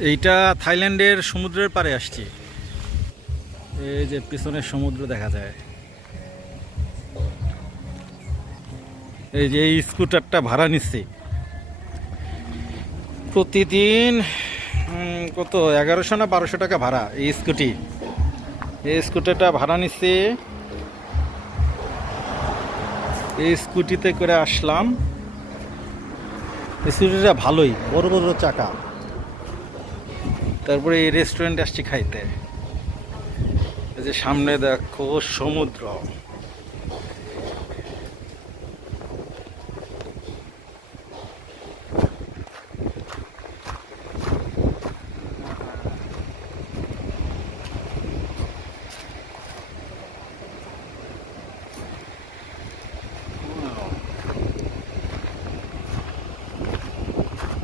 এইটা থাইল্যান্ডের সমুদ্রের পাড়ে আসছি। এই যে পিছনের সমুদ্র দেখা যায়। এই যে এই স্কুটারটা ভাড়া নিচ্ছি প্রতিদিন কত 1100 না 1200 টাকা ভাড়া। এই স্কুটারটা ভাড়া নিচ্ছি। এই স্কুটিতে করে আসলাম। স্কুটিটা ভালোই, বড় বড় চাকা। তারপরে এই রেস্টুরেন্টে আসছি খাইতে। এই যে সামনে দেখো সমুদ্র।